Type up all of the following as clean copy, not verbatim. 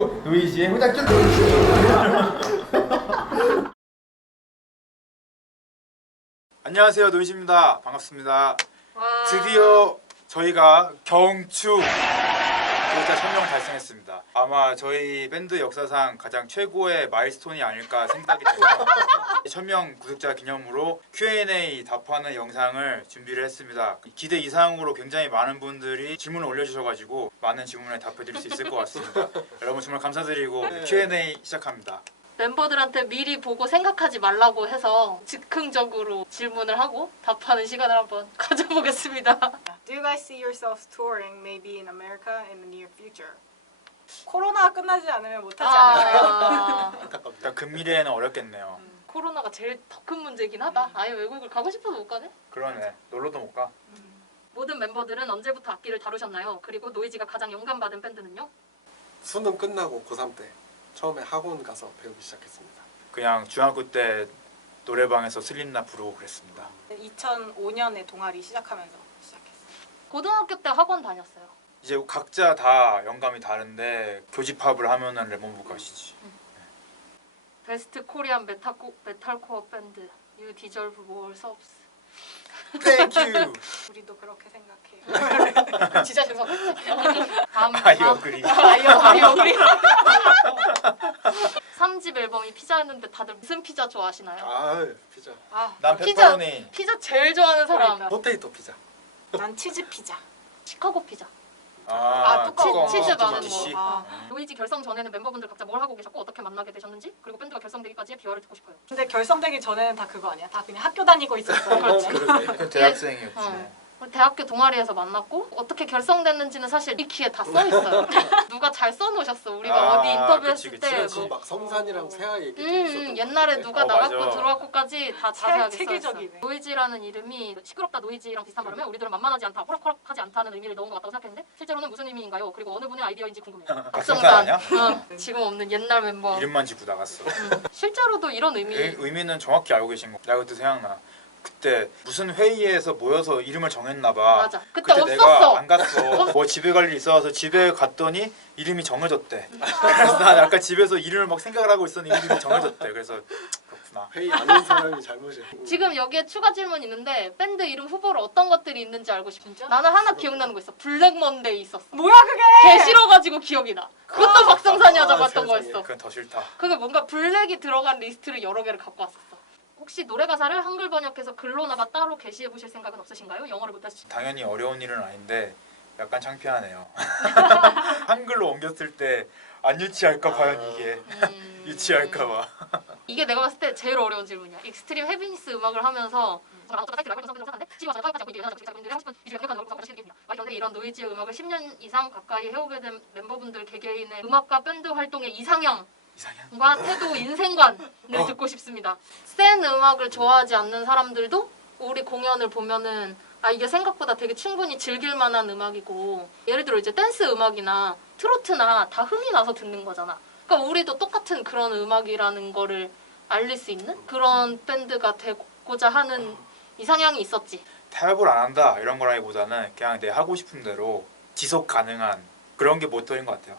노이즈의 후작전 노이즈. 안녕하세요, 노이즈입니다. 반갑습니다. 와. 드디어 저희가 경추 구독자 1000명 달성했습니다. 아마 저희 밴드 역사상 가장 최고의 마일스톤이 아닐까 생각이 들어요. 1000명 구독자 기념으로 Q&A 답하는 영상을 준비를 했습니다. 기대 이상으로 굉장히 많은 분들이 질문을 올려주셔가지고 많은 질문에 답해드릴 수 있을 것 같습니다. 여러분 정말 감사드리고 Q&A 시작합니다. 멤버들한테 미리 보고 생각하지 말라고 해서 즉흥적으로 질문을 하고 답하는 시간을 한번 가져보겠습니다. Do you guys see yourselves touring maybe in America in the near future? 코로나가 끝나지 않으면 못하지 않을까요? 일단 금미래에는 어렵겠네요. 코로나가 제일 더 큰 문제긴 하다. 아예 외국을 가고 싶어도 못 가네. 그러네. 놀러도 못 가. 모든 멤버들은 언제부터 악기를 다루셨나요? 그리고 노이즈가 가장 영감받은 밴드는요? 수능 끝나고 고3 때 처음에 학원 가서 배우기 시작했습니다. 그냥 중학교 때 노래방에서 슬립나 부르고 그랬습니다. 2005년에 동아리 시작하면서 시작했어요. 고등학교 때 학원 다녔어요. 이제 각자 다 영감이 다른데 교집합을 하면은 레몬보컬이지. 베스트 코리안 메탈코어 밴드 You Deserve More Subs. 땡큐. 우리도 그렇게 생각해요. 진짜 죄송합니다. 다음 I agree. I agree. 3집 앨범이 피자였는데 다들 무슨 피자 좋아하시나요? 아 피자. 난 피자. 페퍼로니. 피자 제일 좋아하는 사람. 그러니까. 포테이토 피자. 난 치즈 피자. 시카고 피자. 두꺼워. 치즈 많은 DC. 거. 노이즈 결성 전에는 멤버분들 각자 뭘 하고 계셨고 어떻게 만나게 되셨는지 그리고 밴드가 결성되기까지의 비화를 듣고 싶어요. 근데 결성되기 전에는 다 그거 아니야? 다 그냥 학교 다니고 있었어요. 그 대학생이었지. 우리 대학교 동아리에서 만났고 어떻게 결성됐는지는 사실 위키에 다 써 있어요. 누가 잘 써놓으셨어. 우리가 어디 인터뷰했을 그치, 때 그치. 뭐, 막 성산이랑 세아 얘기도 있었던 것 옛날에 같은데. 누가 맞아. 나갔고 들어왔고까지 다 자세하게 써있어. 체계적이네. 노이즈라는 이름이 시끄럽다 노이즈랑 비슷한 발음에 우리들은 만만하지 않다 호락호락하지 않다는 의미를 넣은 것 같다고 생각했는데 실제로는 무슨 의미인가요? 그리고 어느 분의 아이디어인지 궁금해요. 박성산 아니야? 지금 없는 옛날 멤버. 이름만 짓고 나갔어. 실제로도 이런 의미. 의미는 정확히 알고 계신 거. 내가 그때 생각나. 그때 무슨 회의에서 모여서 이름을 정했나 봐. 맞아. 그때 그때 없었어. 내가 안 갔어. 뭐 집에 갈 일 있어서 집에 갔더니 이름이 정해졌대. 그래서 난 약간 집에서 이름을 막 생각을 하고 있었는데 이름이 정해졌대. 그래서 그렇구나. 회의 안 온 사람이 잘못이야. 지금 여기에 추가 질문 있는데 밴드 이름 후보로 어떤 것들이 있는지 알고 싶은지. 나는 하나 기억나는 거 있어. 블랙 먼데이 있었어. 뭐야 그게? 개 싫어가지고 기억이 나. 그것도 박성산이 잡았던 세상에. 거였어. 그건 더 싫다. 그게 뭔가 블랙이 들어간 리스트를 여러 개를 갖고 왔었어. 혹시 노래 가사를 한글 번역해서 글로나가 따로 게시해 보실 생각은 없으신가요? 영어를 못하시. 당연히 어려운 일은 아닌데 약간 창피하네요. 한글로 옮겼을 때 안 유치할까 과연 이게 유치할까 봐. 이게 내가 봤을 때 제일 어려운 질문이야. 익스트림 헤비니스 음악을 하면서 그런데 이런 노이즈 음악을 10년 이상 가까이 해오게 된 멤버분들 개개인의 음악과 밴드 활동의 이상향과 이상형. 태도, 인생관을 듣고 싶습니다. 센 음악을 좋아하지 않는 사람들도 우리 공연을 보면은 이게 생각보다 되게 충분히 즐길 만한 음악이고 예를 들어 이제 댄스 음악이나 트로트나 다 흥이 나서 듣는 거잖아. 그러니까 우리도 똑같은 그런 음악이라는 거를 알릴 수 있는 그런 밴드가 되고자 하는 이상향이 있었지. 타협을 안 한다 이런 거라기보다는 그냥 내 하고 싶은 대로 지속 가능한 그런 게 모토인 것 같아요.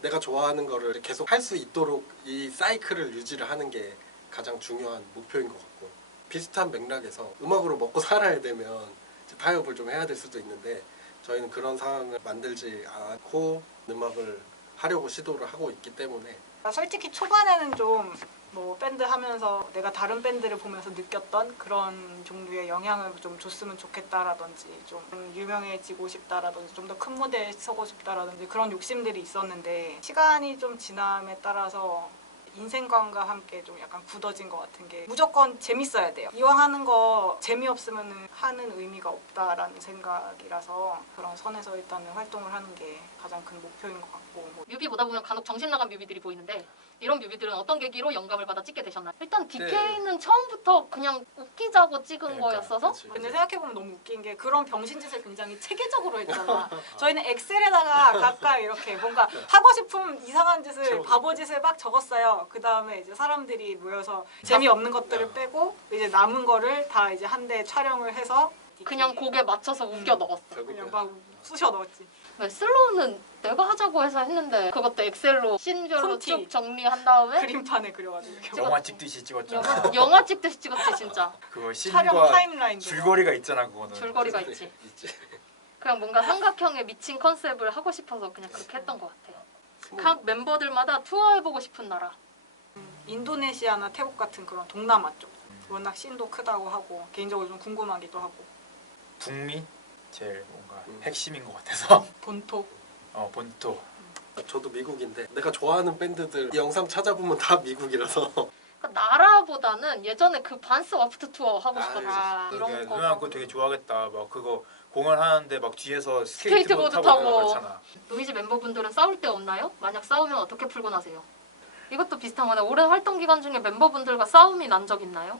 내가 좋아하는 거를 계속 할 수 있도록 이 사이클을 유지를 하는 게 가장 중요한 목표인 것 같고 비슷한 맥락에서 음악으로 먹고 살아야 되면 이제 타협을 좀 해야 될 수도 있는데 저희는 그런 상황을 만들지 않고 음악을 하려고 시도를 하고 있기 때문에 솔직히 초반에는 좀 뭐 밴드 하면서 내가 다른 밴드를 보면서 느꼈던 그런 종류의 영향을 좀 줬으면 좋겠다라든지 좀 유명해지고 싶다라든지 좀 더 큰 무대에 서고 싶다라든지 그런 욕심들이 있었는데 시간이 좀 지남에 따라서 인생관과 함께 좀 약간 굳어진 것 같은 게 무조건 재밌어야 돼요. 이왕 하는 거 재미없으면 하는 의미가 없다라는 생각이라서 그런 선에서 일단은 활동을 하는 게 가장 큰 목표인 것 같고 뮤비 보다 보면 간혹 정신 나간 뮤비들이 보이는데 이런 뮤비들은 어떤 계기로 영감을 받아 찍게 되셨나요? 일단 DK는 처음부터 그냥 웃기자고 찍은 그러니까, 거였어서 그치. 근데 생각해보면 너무 웃긴 게 그런 병신짓을 굉장히 체계적으로 했잖아. 저희는 엑셀에다가 각각 이렇게 뭔가 하고 싶은 이상한 짓을 바보짓을 막 적었어요. 그 다음에 이제 사람들이 모여서 재미없는 것들을 빼고 이제 남은 거를 다 이제 한 대 촬영을 해서 그냥 곡에 맞춰서 웃겨 넣었어. 그냥 막 쑤셔 넣었지. 왜 슬로우는 내가 하자고 해서 했는데 그것도 엑셀로 씬별로 콘티. 쭉 정리한 다음에 그림판에 그려가지고 이렇게 영화 찍듯이 찍었잖아. 영화 찍듯이 찍었지 진짜. 그거 촬영 씬과 타임라인도 줄거리가 있잖아 그거는. 줄거리가 있지. 있지. 그냥 뭔가 삼각형의 미친 컨셉을 하고 싶어서 그냥 그렇게 했던 것 같아요. 각 멤버들마다 투어해보고 싶은 나라. 인도네시아나 태국 같은 그런 동남아 쪽 워낙 씬도 크다고 하고 개인적으로 좀 궁금하기도 하고 북미 제일 뭔가 핵심인 것 같아서. 본토 본토. 저도 미국인데 내가 좋아하는 밴드들 이 영상 찾아보면 다 미국이라서 그러니까 나라보다는 예전에 그 반스 와프트 투어 하고 싶었지. 아, 이런 그게 거. 누나 그거 되게 좋아하겠다. 막 그거 공연하는데 막 뒤에서 스케이트보드 스케이트보드 타고. 타고 그렇잖아. 노이즈 멤버분들은 싸울 때 없나요? 만약 싸우면 어떻게 풀고 나세요? 이것도 비슷한 거네. 오랜 활동 기간 중에 멤버분들과 싸움이 난 적 있나요?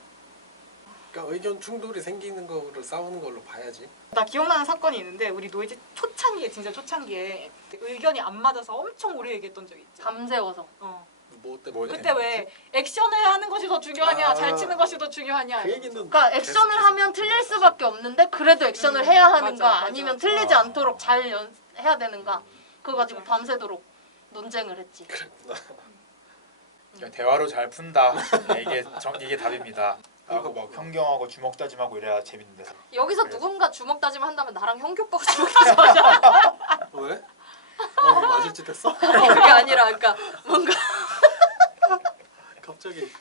그러니까 의견 충돌이 생기는 거를 싸우는 걸로 봐야지. 나 기억나는 사건이 있는데 우리 노이즈 초창기에 진짜 초창기에 의견이 안 맞아서 엄청 오래 얘기했던 적이 있지. 잠재워서. 뭐 때문에? 그때 왜 액션을 하는 것이 더 중요하냐 아. 잘 치는 것이 더 중요하냐 그 얘기는 그러니까 액션을 하면 틀릴 수밖에 없는데 그래도 액션을 해야 하는가 맞아, 맞아. 아니면 틀리지 아. 않도록 잘 해야 되는가 그거 가지고 맞아. 밤새도록 논쟁을 했지. 그냥 대화로 잘 푼다. 이게 답입니다. 하고 막 현경하고 주먹 다짐하고 이래야 재밌는데. 여기서 누군가 주먹 다짐 한다면 나랑 형규 오빠가 주먹 다짐 하잖아. 왜? 나 맞을 짓 했어? 그게 아니라 그러니까 뭔가 갑자기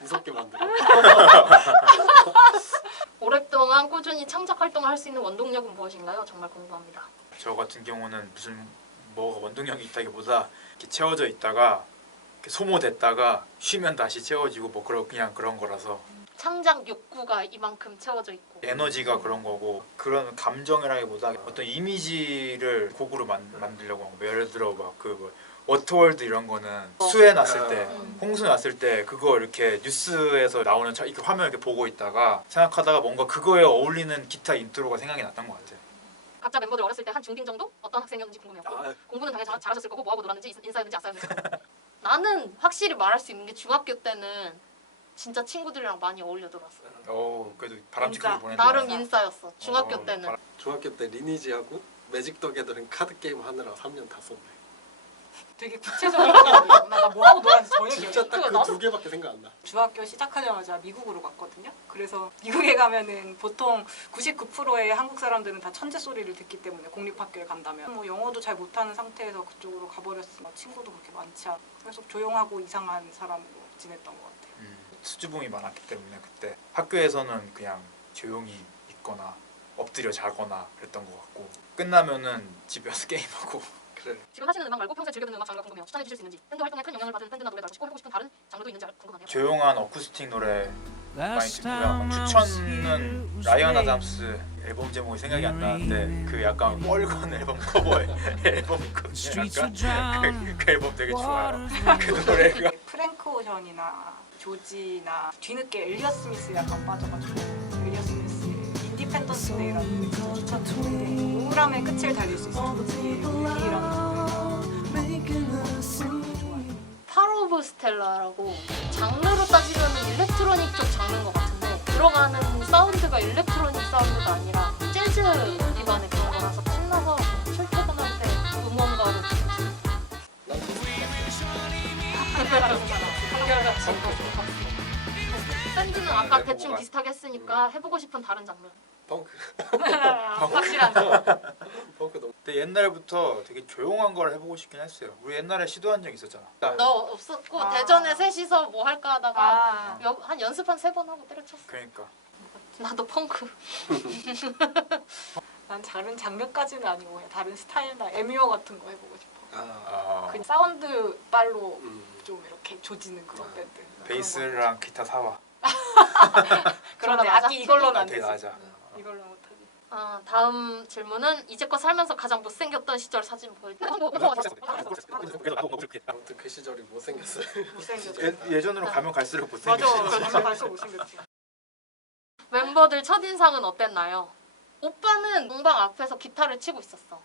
무섭게 만들어. 오랫동안 꾸준히 창작 활동을 할 수 있는 원동력은 무엇인가요? 정말 궁금합니다. 저 같은 경우는 무슨 뭐가 원동력이 있다기보다 이렇게 채워져 있다가 이렇게 소모됐다가 쉬면 다시 채워지고 뭐 그냥 그런 거라서 창작 욕구가 이만큼 채워져 있고 에너지가 그런 거고 그런 감정이라기보다 어떤 이미지를 곡으로 만들려고 하고 예를 들어 막 그 워터월드 이런 거는 수해 났을 때 홍수 났을 때 그거 이렇게 뉴스에서 나오는 이렇게 화면 이렇게 보고 있다가 생각하다가 뭔가 그거에 어울리는 기타 인트로가 생각이 났던 것 같아요. 각자 멤버들 어렸을 때 한 중딩 정도 어떤 학생이었는지 궁금해요. 아, 공부는 당연히 잘하셨을 거고 뭐하고 놀았는지 인싸였는지 아싸였는지. 나는 확실히 말할 수 있는 게 중학교 때는 진짜 친구들이랑 많이 어울려 놀았어. 그래도 바람직하게 진짜 보냈네. 나름 인싸였어. 중학교 어, 때는. 중학교 때 리니지하고 매직 더 게더링 카드 게임 하느라 3년 다 썼네. 되게 구체적인 기억이 나 뭐하고 놀았는지 전혀 기억이 진짜 딱 그 나도- 두 개밖에 생각 안 나. 중학교 시작하자마자 미국으로 갔거든요. 그래서 미국에 가면은 보통 99%의 한국 사람들은 다 천재 소리를 듣기 때문에 공립학교에 간다면 뭐 영어도 잘 못하는 상태에서 그쪽으로 가버렸으면 친구도 그렇게 많지 않고 그래서 조용하고 이상한 사람으로 지냈던 것 같아요. 수줍음이 많았기 때문에 그때 학교에서는 그냥 조용히 있거나 엎드려 자거나 그랬던 것 같고 끝나면은 집에 와서 게임하고 그래. 지금 하시는 음악 말고 평소에 즐겨 듣는 음악 장르가 궁금해요. 추천해 주실 수 있는지. 밴드 활동에 큰 영향을 받은 밴드나 노래 말고 싶고 해보고 싶은 다른 장르도 있는지 궁금하네요. 조용한 어쿠스틱 노래 많이 듣고요. 추천은 라이언 아담스 앨범 제목이 생각이 안 나는데 그 약간 뻘건 앨범 커버 앨범 약간 그 앨범 되게 좋아요. 그 노래가 프랭크 오션이나 조지나 뒤늦게 엘리엇 스미스 약간 빠져가지고 엘리엇 스미스 인디펜던스 데이라는 노래 진짜 추천드리는데 우울함의 끝을 달릴 수 있어 조지의 의리라는 파로 오브 스텔라라고 장르로 따지면 일렉트로닉 쪽 장르인 것 같은데 들어가는 사운드가 일렉트로닉 사운드가 아니라 재즈 기반의 그런 거라서 신나서 출퇴근할 때 음원가로 한결같이 밴드는 아까 대충 비슷하게 했으니까 해보고 싶은 다른 장르. 펑크. 확실한 펑크 너무. 근데 옛날부터 되게 조용한 걸 해보고 싶긴 했어요. 우리 옛날에 시도한 적 있었잖아. 너 없었고 아. 대전에 셋이서 뭐 할까 하다가 아 한 연습 한 3번 하고 때려쳤어. 그러니까 나도 펑크. 난 다른 장르까지는 아니고 그냥 다른 스타일이나 에뮤어 같은 거 해보고 싶어. 아, 그 사운드 빨로 음. 좀 이렇게 조지는 그런 밴드. 베이스랑 기타 사와. 그런데 맞아. 악기 이걸로는 안 되게 되지. 낮아. 이걸로 못하지. 다음 질문은 이제껏 살면서 가장 못생겼던 시절 사진 보여줄게. 아무튼 그 시절이 못생겼어요. 못생겼어. 예전으로 가면 갈수록 맞아. 못생겼지. 가면 갈수록 못생겼지. 멤버들 첫인상은 어땠나요? 오빠는 공방 앞에서 기타를 치고 있었어.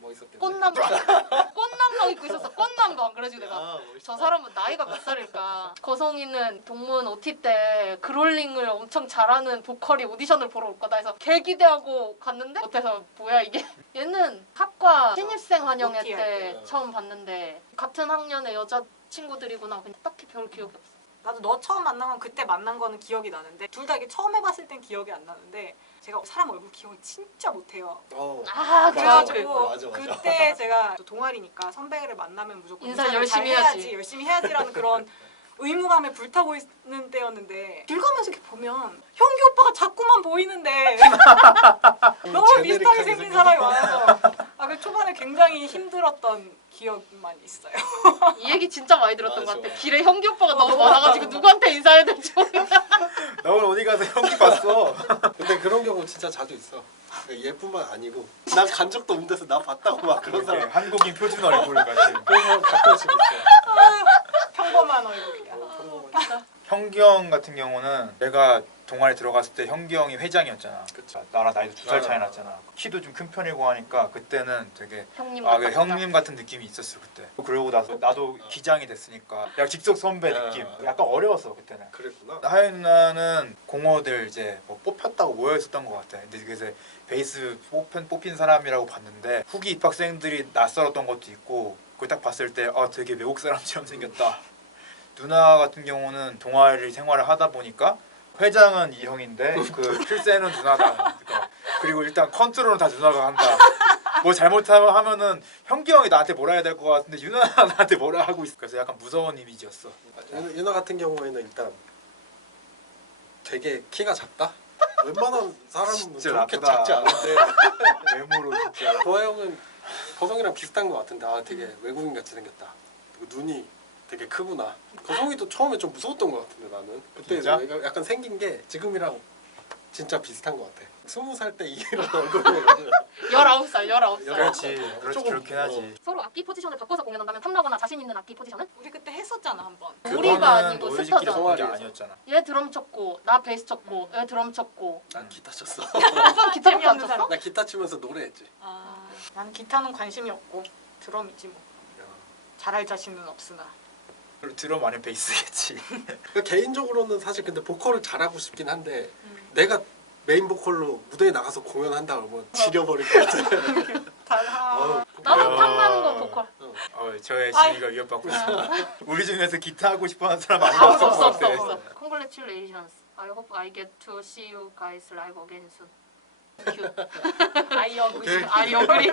멋있었겠네. 꽃남로 입고 있었어. 꽃남로. 번도 안 그래지고 내가 저 사람은 나이가 몇 살일까. 거성이는 동문 OT 때 그롤링을 엄청 잘하는 보컬이 오디션을 보러 올 거다 해서 개 기대하고 갔는데 못해서 뭐야 이게. 얘는 학과 신입생 환영회 OT 할 때 처음 봤는데 같은 학년의 여자 친구들이구나. 근데 딱히 별 기억이 없어. 나도 너 처음 만난 건 그때 만난 거는 기억이 나는데 둘 다 이게 처음 해봤을 땐 기억이 안 나는데 제가 사람 얼굴 기억을 진짜 못해요. 아, 그래가지고 맞아. 그때 제가 또 동아리니까 선배를 만나면 무조건 인사를 인사를 열심히 잘 해야지. 열심히 해야지라는 그런 의무감에 불타고 있는 때였는데 길 가면서 이렇게 보면 형기 오빠가 자꾸만 보이는데 너무 비슷하게 생긴 사람이 많아서 그 초반에 굉장히 힘들었던 기억만 있어요. 이 얘기 진짜 많이 들었던 맞아. 것 같아. 길에 현기 오빠가 너무 많아가지고 누구한테 인사해야 될지 모르겠어. 나 오늘 어디 가서 형기 봤어. 근데 그런 경우 진짜 자주 있어. 얘뿐만 아니고 난 간 적도 없는 데서 나 봤다고 막 그런 이렇게 사람 한국인 표준 얼굴 같이. 그래서 가끔씩 있어. 평범한 얼굴이야. 형기 형 같은 경우는 내가 동아리 들어갔을 때 형기 형이 회장이었잖아. 그쵸. 나랑 나이도 2살 차이 났잖아. 키도 좀 큰 편이고 하니까 그때는 되게 형님 그 같다. 형님 같은 느낌이 있었어 그때. 그러고 나서 나도 기장이 됐으니까 약간 직속 선배 느낌. 약간 어려웠어 그때는. 그랬구나. 하연 누나는 공허들 이제 뭐 뽑혔다고 모여 있었던 것 같아. 근데 그래서 베이스 뽑힌 사람이라고 봤는데 후기 입학생들이 낯설었던 것도 있고 그걸 딱 봤을 때 되게 외국 사람처럼 생겼다. 누나 같은 경우는 동아리 생활을 하다 보니까 회장은 이 형인데 그 필세는 누나가. 그러니까 그리고 일단 컨트롤은 다 누나가 한다. 뭐 잘못하면은 형기 형이 나한테 뭐라 해야 될 것 같은데 유나가 나한테 뭐라 하고 있어. 그래서 약간 무서운 이미지였어. 윤아 같은 경우에는 일단 되게 키가 작다. 웬만한 사람은 진짜 저렇게 나쁘다. 작지 않은데 외모로 진짜. 도하 형은 거성이랑 비슷한 것 같은데 되게 외국인 같이 생겼다. 그리고 눈이 되게 크구나. 거성이도 처음에 좀 무서웠던 것 같은데 나는 그때 진짜? 약간 생긴 게 지금이랑 진짜 비슷한 것 같아. 20살 때 이런 얼굴을 19살. 그렇지. 그렇지 조금, 그렇긴 하지. 서로 악기 포지션을 바꿔서 공연한다면 탐나거나 자신 있는 악기 포지션은? 우리 그때 했었잖아 한번. 우리가 아니고 너희들끼리 스타잖아. 하는 게 동아리에서. 아니었잖아. 얘 드럼 쳤고 나 베이스 쳤고 얘 드럼 쳤고 난 기타 쳤어. 오빠는 기타밖에 안 재미없는 쳤어? 사람? 나 기타 치면서 노래했지. 난 기타는 관심이 없고 드럼이지 뭐. 잘할 자신은 없으나. 그리고 드럼 아니면 베이스겠지. 그러니까 개인적으로는 사실 근데 보컬을 잘하고 싶긴 한데 내가 메인 보컬로 무대에 나가서 공연한다 그러면 지려버릴 것 같아. 나도 야. 탐나는 건 보컬. 저의 지위가 위협받고 있어. 우리 중에서 기타 하고 싶어하는 사람 아무도 없을 것 같아. Congratulations. I hope I get to see you guys live again soon. I agree. I agree.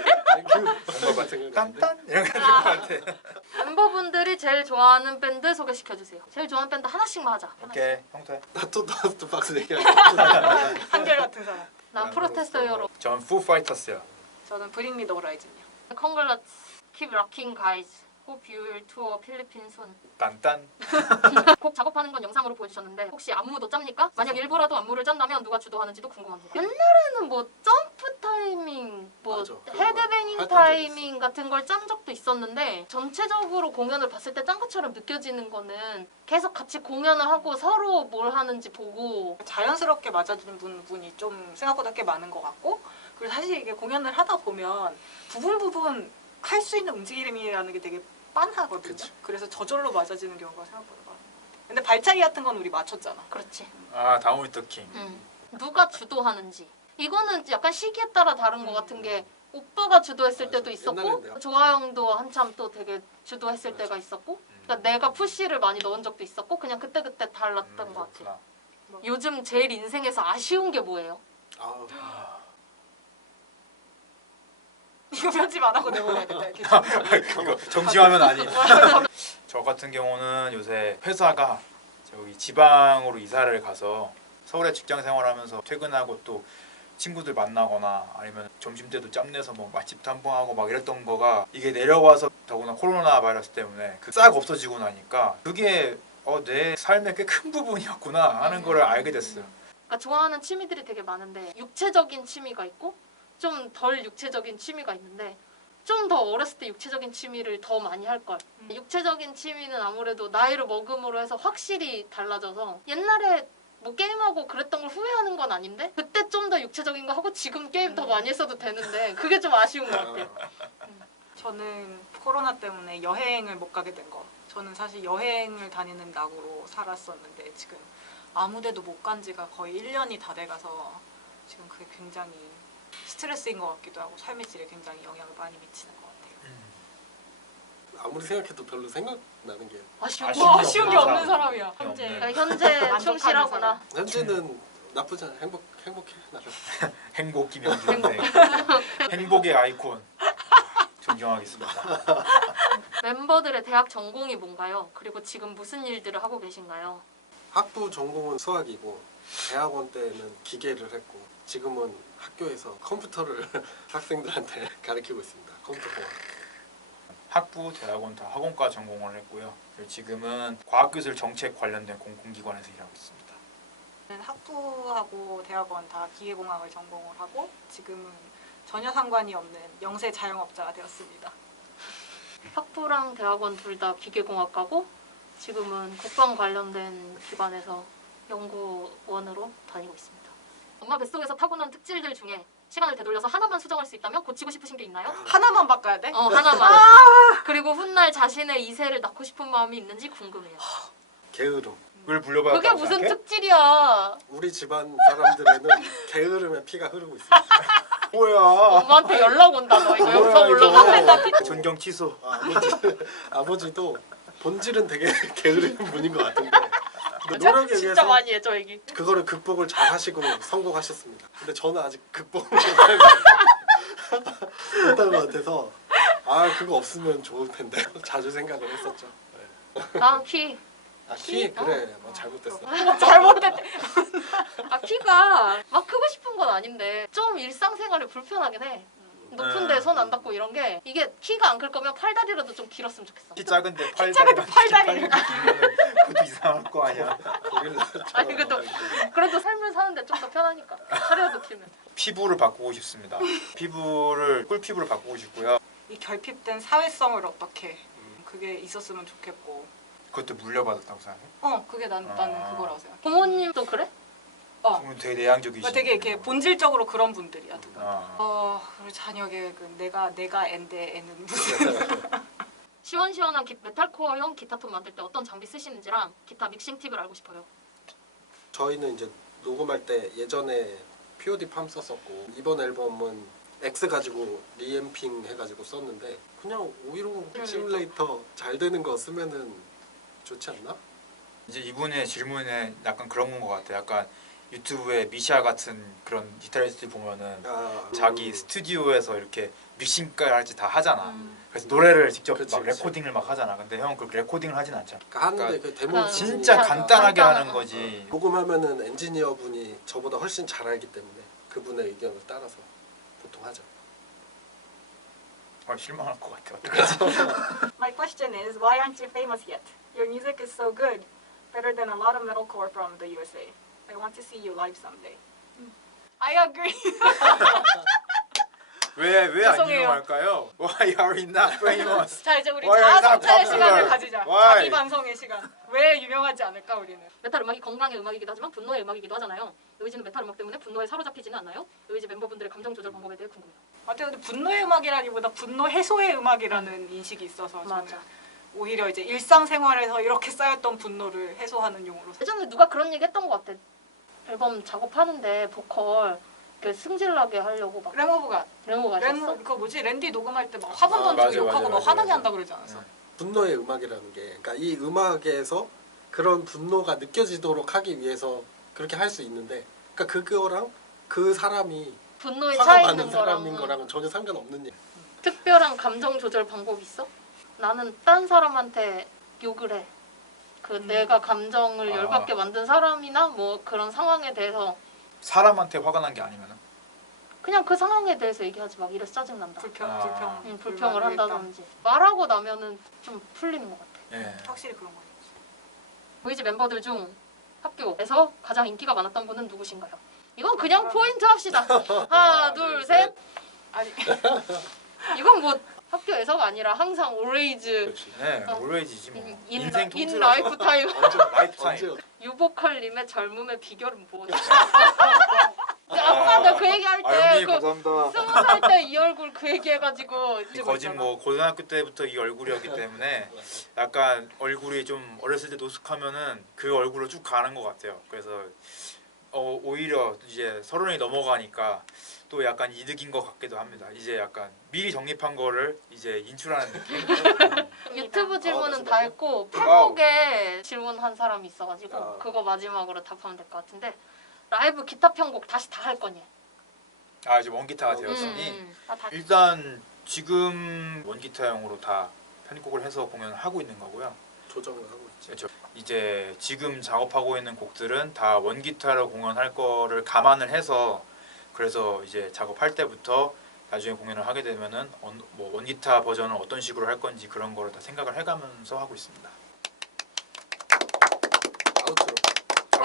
뭔가 같은 거 딴딴 이런 거 될것 같아. 멤버분들이 제일 좋아하는 밴드 소개시켜 주세요. 제일 좋아하는 밴드 하나씩만 하자. 오케이 형태. 나또 더스트 박스 얘기하고 한결같은 사람. 난 프로테스터 히어로. 전 Foo Fighters야. 저는 브링 미 더 호라이즌이요. Congrats. Keep rocking guys. Hope you will tour 필리핀 soon. 딴딴. 곡 작업하는 건 영상으로 보여주셨는데 혹시 안무도 짭니까? 만약 일부라도 안무를 짠다면 누가 주도하는지도 궁금합니다. 옛날에는 뭐 점프 타이밍, 뭐 맞아. 그거 헤드뱅잉 했던 적 타이밍 같은 걸 짠 적도 있었는데 전체적으로 공연을 봤을 때 짠 것처럼 느껴지는 거는 계속 같이 공연을 하고 서로 뭘 하는지 보고 자연스럽게 맞아주는 분이 좀 생각보다 꽤 많은 것 같고 그리고 사실 이게 공연을 하다 보면 부분 할 수 있는 움직임이라는 게 되게 빤하거든요. 그치. 그래서 저절로 맞아지는 경우가 생각보다 많아요. 근데 발차기 같은 건 우리 맞췄잖아. 그렇지. 다운 위더 킹. 누가 주도하는지 이거는 약간 시기에 따라 다른 것 같은 게 오빠가 주도했을 맞아. 때도 있었고 옛날엔 내가- 조아영도 한참 또 되게 주도했을 때가 있었고 그러니까 내가 푸시를 많이 넣은 적도 있었고 그냥 그때그때 달랐던 것 같아. 그렇구나. 요즘 제일 인생에서 아쉬운 게 뭐예요? 아우, 이거 편집 안 하고 내보내야겠다. 이렇게. 이거 정지화면 아니. 저 같은 경우는 요새 회사가 저기 지방으로 이사를 가서 서울에 직장 생활하면서 퇴근하고 또 친구들 만나거나 아니면 점심때도 짬내서 뭐 맛집 탐방하고 막 이랬던 거가 이게 내려와서 더구나 코로나 바이러스 때문에 싹 없어지고 나니까 그게 내 삶의 꽤 큰 부분이었구나 하는 거를 알게 됐어요. 그러니까 좋아하는 취미들이 되게 많은데 육체적인 취미가 있고 좀 덜 육체적인 취미가 있는데 좀 더 어렸을 때 육체적인 취미를 더 많이 할 걸. 육체적인 취미는 아무래도 나이를 먹음으로 해서 확실히 달라져서 옛날에 뭐 게임하고 그랬던 걸 후회하는 건 아닌데 그때 좀 더 육체적인 거 하고 지금 게임 더 많이 했어도 되는데 그게 좀 아쉬운 것 같아요. 저는 코로나 때문에 여행을 못 가게 된 거. 저는 사실 여행을 다니는 낙으로 살았었는데 지금 아무데도 못 간 지가 거의 1년이 다 돼가서 지금 그게 굉장히 스트레스인 것 같기도 하고 삶의 질에 굉장히 영향을 많이 미치는 것 같아요. 아무리 생각해도 별로 생각나는 게 아쉬운 게 없는 사람이야. 현재 없네. 그러니까 현재 만족하는 충실하구나. 현재는 나쁘지 않아. 행복해 나름. 행복 김영준 선생. 행복의 아이콘. 존경하겠습니다. 멤버들의 대학 전공이 뭔가요? 그리고 지금 무슨 일들을 하고 계신가요? 학부 전공은 수학이고 대학원 때는 기계를 했고 지금은 학교에서 컴퓨터를 학생들한테 가르치고 있습니다. 컴퓨터 공학. 학부, 대학원 다 학원과 전공을 했고요. 그리고 지금은 과학기술 정책 관련된 공공기관에서 일하고 있습니다. 저는 학부하고 대학원 다 기계공학을 전공을 하고 지금은 전혀 상관이 없는 영세 자영업자가 되었습니다. 학부랑 대학원 둘 다 기계공학과고 지금은 국방 관련된 기관에서 연구원으로 다니고 있습니다. 엄마 뱃속에서 타고난 특질들 중에 시간을 되돌려서 하나만 수정할 수 있다면 고치고 싶으신 게 있나요? 하나만 바꿔야 돼? 하나만. 그리고 훗날 자신의 이세를 낳고 싶은 마음이 있는지 궁금해요. 게으름. 그걸 불려받았다고 그게 무슨 생각해? 특질이야? 우리 집안 사람들에는 게으름의 피가 흐르고 있습니다. 뭐야? 엄마한테 연락 온다 너 이거 영상 올라가면 존경 취소. 아버지도 본질은 되게 게으른 분인 것 같은데 근데 노력에 진짜 의해서 많이 해 저 얘기. 그거를 극복을 잘 하시고 성공하셨습니다. 근데 저는 아직 극복을 못한 것 같아서 그거 없으면 좋을 텐데 자주 생각을 했었죠. 난 키. 키? 그래 잘못됐어. 잘못됐대. 키가 막 크고 싶은 건 아닌데 좀 일상생활이 불편하긴 해. 높은 데 손 안 닿고 이런 게 이게 키가 안 클 거면 팔다리라도 좀 길었으면 좋겠어. 키 작은데 작은데 팔다리가 그것도 이상할 거 아니야. 아니 그래도 삶을 사는데 좀 더 편하니까 차려도 길면. 피부를 바꾸고 싶습니다. 꿀피부를 바꾸고 싶고요. 이 결핍된 사회성을 어떻게 그게 있었으면 좋겠고 그것도 물려받았다고 생각해? 그게 나는 그거라고 생각해. 부모님도 그래? 그러면 되게 내향적이시. 되게 이렇게 본질적으로 그런 분들이야 두 분. 아. 우리 자녀의 그 내가 앤데 애는 무슨 시원시원한 메탈코어형 기타톤 만들 때 어떤 장비 쓰시는지랑 기타 믹싱 팁을 알고 싶어요. 저희는 이제 녹음할 때 예전에 POD 팜 썼었고 이번 앨범은 X 가지고 리앰핑 해가지고 썼는데 그냥 오히려 시뮬레이터 잘 되는 거 쓰면은 좋지 않나? 이제 이분의 질문에 약간 그런 것 같아. 약간 유튜브에 미샤 같은 그런 기타리스트 보면은 자기 스튜디오에서 이렇게 믹싱까지 다 하잖아. 그래서 노래를 직접 그치, 막 그치. 레코딩을 막 하잖아. 근데 형은 그 레코딩을 하진 않잖아. 하는데 그 데모 진짜 간단하게 하는 거지. 녹음하면은 엔지니어 분이 저보다 훨씬 잘 알기 때문에 그분의 의견을 따라서 보통 하죠. 실망할 것 같아. 어떡하지? My question is, why aren't you famous yet? Your music is so good, better than a lot of metalcore from the USA. I want to see you live someday. I agree. 왜 안 죄송해요. 유명할까요? Why are we not famous? 자 이제 우리 Why are not 자아성찰의 popular? 시간을 가지자. Why? 자기 반성의 시간. 왜 유명하지 않을까 우리는? 메탈 음악이 건강의 음악이기도 하지만 분노의 음악이기도 하잖아요. 의지는 메탈 음악 때문에 분노에 사로잡히지는 않나요? 의지 멤버분들의 감정 조절 방법에 대해 궁금해요. 어때 근데 분노의 음악이라기보다 분노 해소의 음악이라는 인식이 있어서 저는 맞아. 오히려 이제 일상생활에서 이렇게 쌓였던 분노를 해소하는 용으로. 예전에 누가 그런 얘기 했던 것 같아. 앨범 작업하는데 보컬 이렇게 승질나게 하려고 막 레모브가 레모가 하셨어? 그거 뭐지 랜디 녹음할 때 막 화분 던지고 맞아, 욕하고 맞아, 막 맞아, 화나게 맞아. 한다 그러지 않았어? 네. 분노의 음악이라는 게 그러니까 이 음악에서 그런 분노가 느껴지도록 하기 위해서 그렇게 할 수 있는데 그러니까 그거랑 그 사람이 분노에 화가 차 많은 있는 사람인 거랑 거랑은 전혀 상관없는 일. 특별한 감정 조절 방법 있어? 나는 딴 사람한테 욕을 해. 그 내가 감정을 아. 열받게 만든 사람이나 뭐 그런 상황에 대해서 사람한테 화가 난 게 아니면은? 그냥 그 상황에 대해서 얘기하지 막 이래서 짜증난다. 아. 불평을 한다든지 말하고 나면은 좀 풀리는 것 같아. 예. 확실히 그런 거 같아. 보이즈 멤버들 중 학교에서 가장 인기가 많았던 분은 누구신가요? 이건 그냥 포인트 합시다. 하나, 둘, 셋. 아니 이건 뭐 학교에서가 아니라 항상 always 그렇지. 네, 올웨이지지 뭐. in 인생 in 통틀어서. 라이프 타임. 라이프 타임. 언제 유보컬님의 젊음의 비결은 무엇이죠? 아까 나 그 얘기할 형님 때그 감사합니다. 20살 때 이 얼굴 그 얘기해가지고 거진 뭐 고등학교 때부터 이 얼굴이었기 때문에 약간 얼굴이 좀 어렸을 때 노숙하면은 그 얼굴로 쭉 가는 것 같아요. 그래서 오히려 이제 서른이 넘어가니까 또 약간 이득인 것 같기도 합니다. 이제 약간 미리 정립한 거를 이제 인출하는 느낌. 유튜브 질문은 아, 다 했고 페북에 질문한 사람이 있어가지고 아. 그거 마지막으로 답하면 될 것 같은데 라이브 기타 편곡 다시 다 할 거니? 아 이제 원기타가 되었으니 다 일단 지금 원기타용으로 다 편곡을 해서 공연을 하고 있는 거고요. 조정을 하고 있지. 그렇죠. 이제 지금 작업하고 있는 곡들은 다 원기타로 공연할 거를 감안을 해서 그래서 이제 작업할 때부터 나중에 공연을 하게 되면은 뭐 원기타 버전을 어떤 식으로 할 건지 그런 거를 다 생각을 해가면서 하고 있습니다. 아우트로.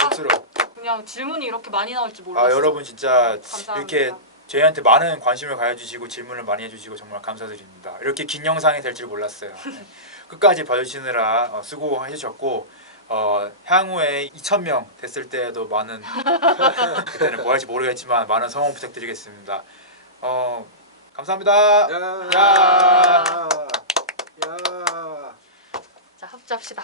아무쪼록 그냥 질문이 이렇게 많이 나올 줄 몰랐어요. 여러분 진짜 감사합니다. 이렇게 저희한테 많은 관심을 가져주시고 질문을 많이 해주시고 정말 감사드립니다. 이렇게 긴 영상이 될 줄 몰랐어요. 네. 끝까지 봐주시느라 수고하셨고 향후에 2,000명 됐을 때도 많은 그때는 뭐 할지 모르겠지만 많은 성원 부탁드리겠습니다. 감사합니다. 야. 야. 야. 자 합주합시다.